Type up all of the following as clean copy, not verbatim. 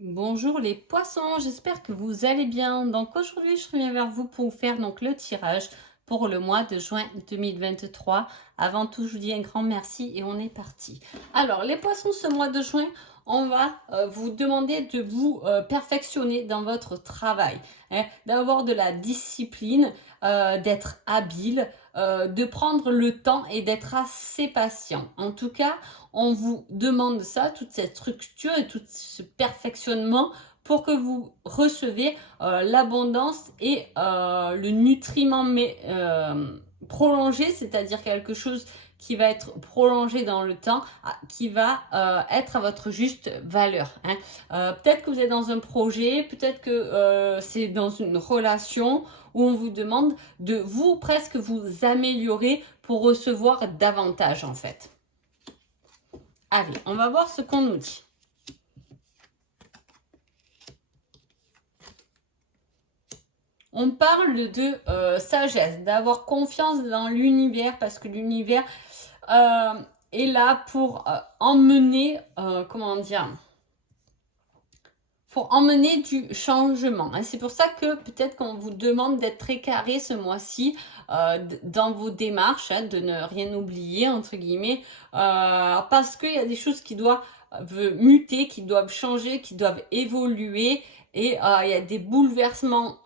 Bonjour les poissons, j'espère que vous allez bien. Donc aujourd'hui, je reviens vers vous pour vous faire le tirage pour le mois de juin 2023. Avant tout, je vous dis un grand merci et on est parti. Alors les poissons, ce mois de juin, on va vous demander de vous perfectionner dans votre travail, hein, d'avoir de la discipline, d'être habile, de prendre le temps et d'être assez patient. En tout cas, on vous demande ça, toute cette structure et tout ce perfectionnement pour que vous recevez l'abondance et le nutriment prolongé, c'est-à-dire quelque chose qui va être prolongé dans le temps, qui va être à votre juste valeur, hein. Peut-être que vous êtes dans un projet, peut-être que c'est dans une relation où on vous demande de vous presque vous améliorer pour recevoir davantage en fait. Allez, on va voir ce qu'on nous dit. On parle de sagesse, d'avoir confiance dans l'univers parce que l'univers euh, est là pour emmener, comment dire, pour emmener du changement. C'est pour ça que peut-être qu'on vous demande d'être très carré ce mois-ci dans vos démarches, hein, de ne rien oublier, entre guillemets, parce qu'il y a des choses qui doivent muter, qui doivent changer, qui doivent évoluer, et il y a des bouleversements,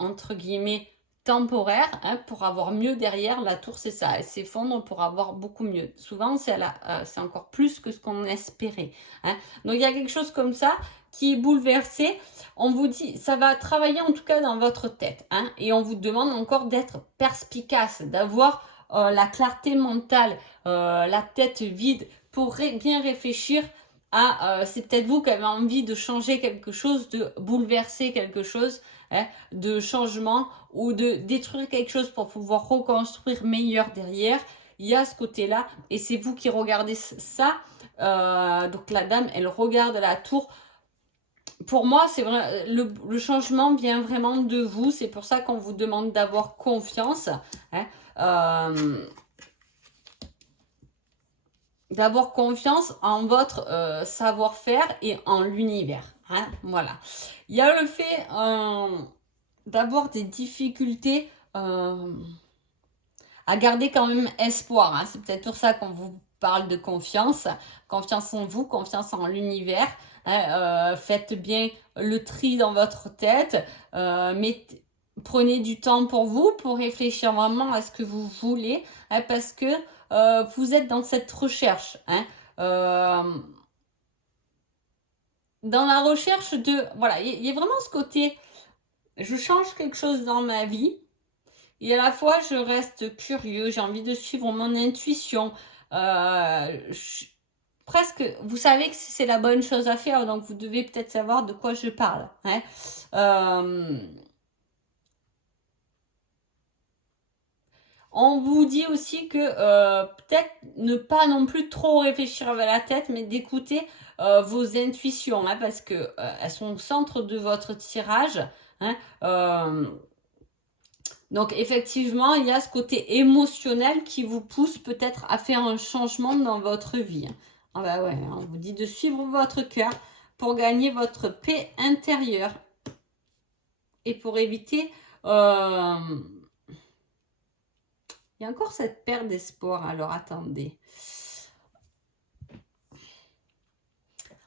entre guillemets, temporaires, hein, pour avoir mieux derrière. La tour, c'est ça, elle s'effondre pour avoir beaucoup mieux. Souvent, c'est encore plus que ce qu'on espérait, hein. Donc, il y a quelque chose comme ça qui est bouleversé. On vous dit, ça va travailler en tout cas dans votre tête, hein, et on vous demande encore d'être perspicace, d'avoir la clarté mentale, la tête vide pour bien réfléchir à, c'est peut-être vous qui avez envie de changer quelque chose, de bouleverser quelque chose, hein, de changement ou de détruire quelque chose pour pouvoir reconstruire meilleur derrière. Il y a ce côté-là et c'est vous qui regardez ça. Donc la dame, elle regarde la tour. Pour moi, c'est vrai, le changement vient vraiment de vous. C'est pour ça qu'on vous demande d'avoir confiance, hein, d'avoir confiance en votre savoir-faire et en l'univers, hein, voilà. Il y a le fait d'avoir des difficultés à garder quand même espoir, hein. C'est peut-être pour ça qu'on vous parle de confiance, confiance en vous, confiance en l'univers, hein. Faites bien le tri dans votre tête, mais prenez du temps pour vous, pour réfléchir vraiment à ce que vous voulez, hein, parce que vous êtes dans cette recherche, hein. Dans la recherche de, voilà, il y a vraiment ce côté, je change quelque chose dans ma vie, et à la fois, je reste curieux, j'ai envie de suivre mon intuition. Presque, vous savez que c'est la bonne chose à faire, donc vous devez peut-être savoir de quoi je parle, hein. Euh, on vous dit aussi que peut-être ne pas non plus trop réfléchir avec la tête, mais d'écouter vos intuitions, hein, parce que elles sont au centre de votre tirage, hein. Donc effectivement, il y a ce côté émotionnel qui vous pousse peut-être à faire un changement dans votre vie. Ah bah ouais, on vous dit de suivre votre cœur pour gagner votre paix intérieure et pour éviter... Il y a encore cette perte d'espoir, alors attendez.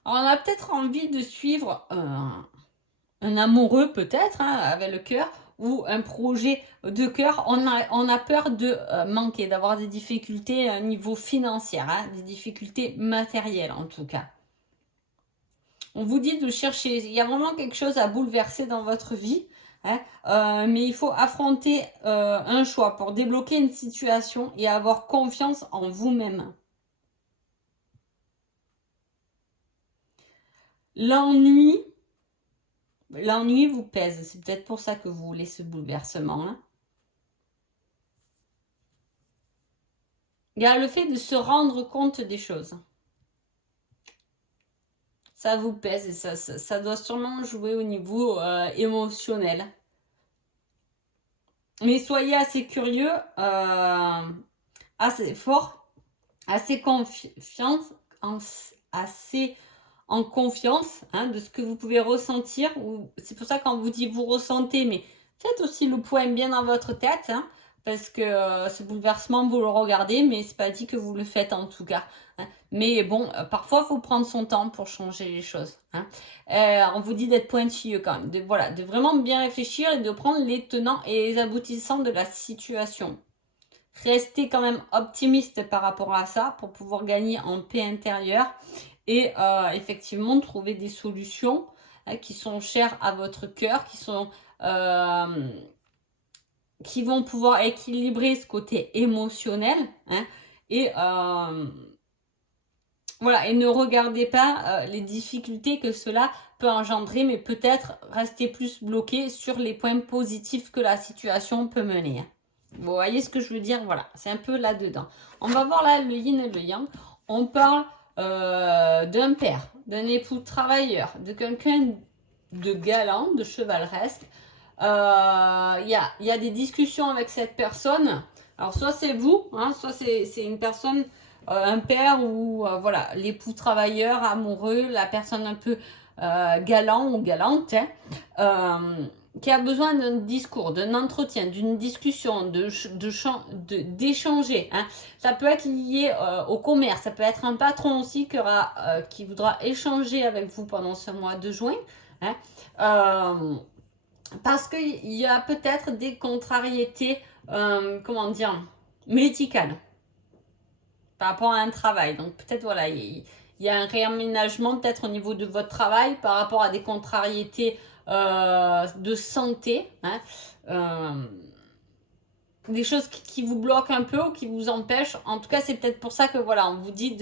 Alors, on a peut-être envie de suivre un amoureux peut-être, hein, avec le cœur, ou un projet de cœur. On a peur de manquer, d'avoir des difficultés à niveau financier, hein, des difficultés matérielles en tout cas. On vous dit de chercher, il y a vraiment quelque chose à bouleverser dans votre vie, hein, mais il faut affronter un choix pour débloquer une situation et avoir confiance en vous-même. L'ennui, l'ennui vous pèse, c'est peut-être pour ça que vous voulez ce bouleversement, hein. Il y a le fait de se rendre compte des choses. Ça vous pèse et ça doit sûrement jouer au niveau émotionnel. Mais soyez assez curieux, assez fort, assez confiant, assez en confiance hein, de ce que vous pouvez ressentir. C'est pour ça quand on vous dit vous ressentez, mais faites aussi le point bien dans votre tête, hein, parce que ce bouleversement, vous le regardez, mais c'est pas dit que vous le faites en tout cas. Hein. Mais bon, parfois, il faut prendre son temps pour changer les choses. Hein. On vous dit d'être pointilleux quand même, voilà, de vraiment bien réfléchir et de prendre les tenants et les aboutissants de la situation. Restez quand même optimiste par rapport à ça pour pouvoir gagner en paix intérieure et effectivement trouver des solutions qui sont chères à votre cœur, qui vont pouvoir équilibrer ce côté émotionnel hein, et voilà, et ne regardez pas les difficultés que cela peut engendrer, mais peut-être rester plus bloqué sur les points positifs que la situation peut mener. Vous voyez ce que je veux dire? Voilà, c'est un peu là-dedans. On va voir là le yin et le yang. On parle d'un père, d'un époux travailleur, de quelqu'un de galant, de chevaleresque. Il y a des discussions avec cette personne. Alors soit c'est vous, hein, soit c'est une personne, un père ou voilà, l'époux travailleur, amoureux, la personne un peu galant ou galante, hein, qui a besoin d'un discours, d'un entretien, d'une discussion, d'échanger. Hein. Ça peut être lié au commerce, ça peut être un patron aussi qui voudra échanger avec vous pendant ce mois de juin. Hein. Parce qu'il y a peut-être des contrariétés, comment dire, médicales par rapport à un travail. Donc peut-être voilà, il y a un réaménagement peut-être au niveau de votre travail par rapport à des contrariétés de santé, hein, des choses qui vous bloquent un peu ou qui vous empêchent. En tout cas, c'est peut-être pour ça que voilà, on vous dit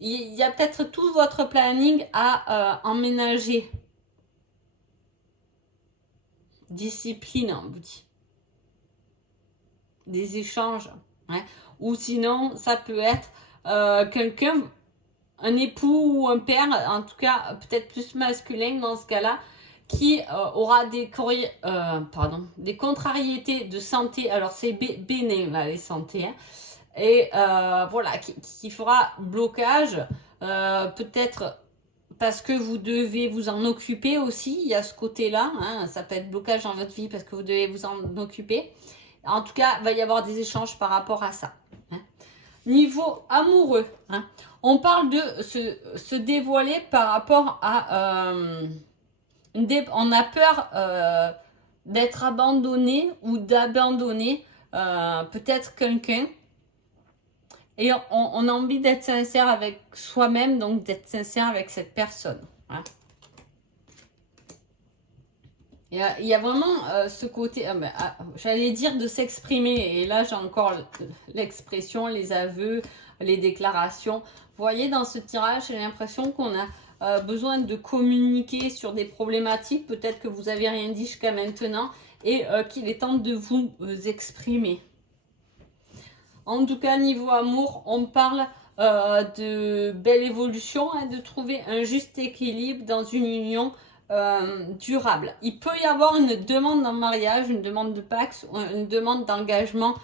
il y a peut-être tout votre planning à emménager. Discipline, on vous dit. Des échanges. Hein. Ou sinon, ça peut être quelqu'un, un époux ou un père, en tout cas peut-être plus masculin dans ce cas-là, qui aura des contrariétés de santé. Alors c'est bénin là, les santé. Hein. Et voilà, qui fera blocage, peut-être parce que vous devez vous en occuper aussi. Il y a ce côté-là. Hein, ça peut être blocage dans votre vie parce que vous devez vous en occuper. En tout cas, il va y avoir des échanges par rapport à ça. Hein. Niveau amoureux, hein, on parle de se dévoiler par rapport à... on a peur d'être abandonné ou d'abandonner peut-être quelqu'un. Et on a envie d'être sincère avec soi-même, donc d'être sincère avec cette personne. Hein. Il y a vraiment ce côté, j'allais dire de s'exprimer, et là j'ai encore l'expression, les aveux, les déclarations. Vous voyez, dans ce tirage, j'ai l'impression qu'on a besoin de communiquer sur des problématiques, peut-être que vous n'avez rien dit jusqu'à maintenant, et qu'il est temps de vous exprimer. En tout cas, niveau amour, on parle de belle évolution, hein, de trouver un juste équilibre dans une union durable. Il peut y avoir une demande en mariage, une demande de Pax, une demande d'engagement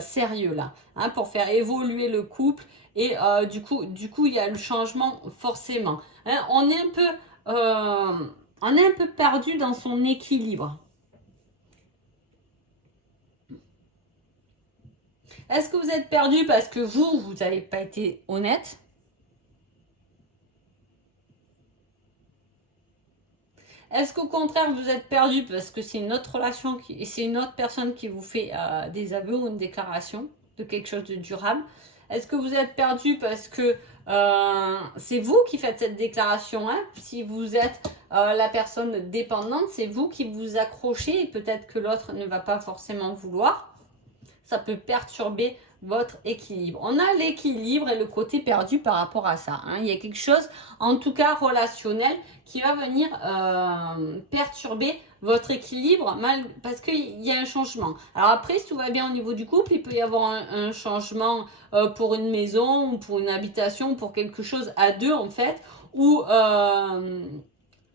sérieux là, hein, pour faire évoluer le couple. Et du coup, il y a le changement forcément. Hein, on est un peu perdu dans son équilibre. Est-ce que vous êtes perdu parce que vous n'avez pas été honnête? Est-ce qu'au contraire, vous êtes perdu parce que c'est une autre relation et c'est une autre personne qui vous fait des aveux ou une déclaration de quelque chose de durable? Est-ce que vous êtes perdu parce que c'est vous qui faites cette déclaration? Hein? Si vous êtes la personne dépendante, c'est vous qui vous accrochez et peut-être que l'autre ne va pas forcément vouloir. Ça peut perturber votre équilibre. On a l'équilibre et le côté perdu par rapport à ça. Hein. Il y a quelque chose, en tout cas relationnel, qui va venir perturber votre équilibre parce qu'il y a un changement. Alors après, si tout va bien au niveau du couple, il peut y avoir un changement pour une maison ou pour une habitation, pour quelque chose à deux en fait, où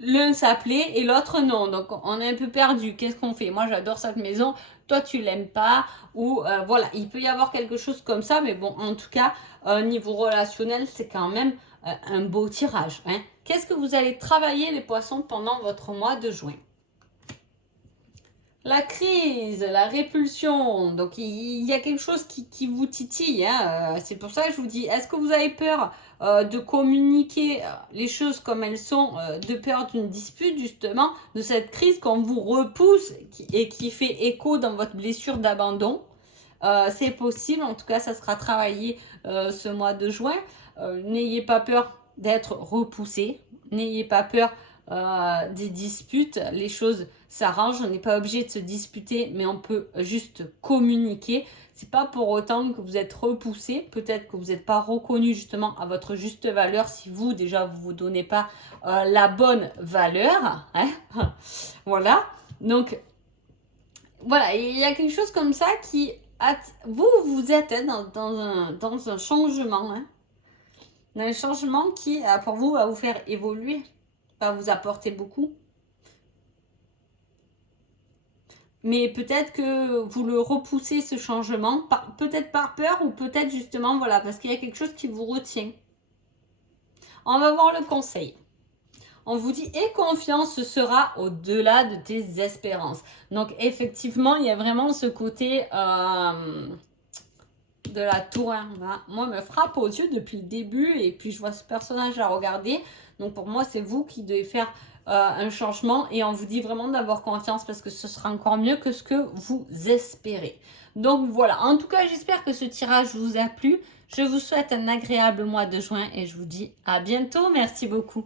l'un s'appelait et l'autre non. Donc on est un peu perdu. Qu'est-ce qu'on fait? Moi j'adore cette maison, toi tu l'aimes pas. Ou voilà, il peut y avoir quelque chose comme ça. Mais bon, en tout cas, niveau relationnel, c'est quand même un beau tirage. Hein. Qu'est-ce que vous allez travailler les poissons pendant votre mois de juin? La crise, la répulsion, donc il y a quelque chose qui vous titille. Hein. C'est pour ça que je vous dis, est-ce que vous avez peur de communiquer les choses comme elles sont, de peur d'une dispute justement, de cette crise qu'on vous repousse et qui fait écho dans votre blessure d'abandon? C'est possible, en tout cas ça sera travaillé ce mois de juin. N'ayez pas peur d'être repoussé, n'ayez pas peur des disputes, les choses s'arrangent, on n'est pas obligé de se disputer, mais on peut juste communiquer. C'est pas pour autant que vous êtes repoussé, peut-être que vous n'êtes pas reconnu justement à votre juste valeur si vous déjà vous donnez pas la bonne valeur. Hein. Voilà, donc voilà, il y a quelque chose comme ça qui vous êtes hein, dans un changement, hein, un changement qui pour vous va vous faire évoluer, va vous apporter beaucoup. Mais peut-être que vous le repoussez ce changement, peut-être par peur ou peut-être justement voilà parce qu'il y a quelque chose qui vous retient. On va voir le conseil. On vous dit, aie confiance, ce sera au-delà de tes espérances. Donc, effectivement, il y a vraiment ce côté de la tour. Hein. Moi, me frappe aux yeux depuis le début et puis je vois ce personnage à regarder. Donc, pour moi, c'est vous qui devez faire un changement et on vous dit vraiment d'avoir confiance parce que ce sera encore mieux que ce que vous espérez. Donc, voilà. En tout cas, j'espère que ce tirage vous a plu. Je vous souhaite un agréable mois de juin et je vous dis à bientôt. Merci beaucoup.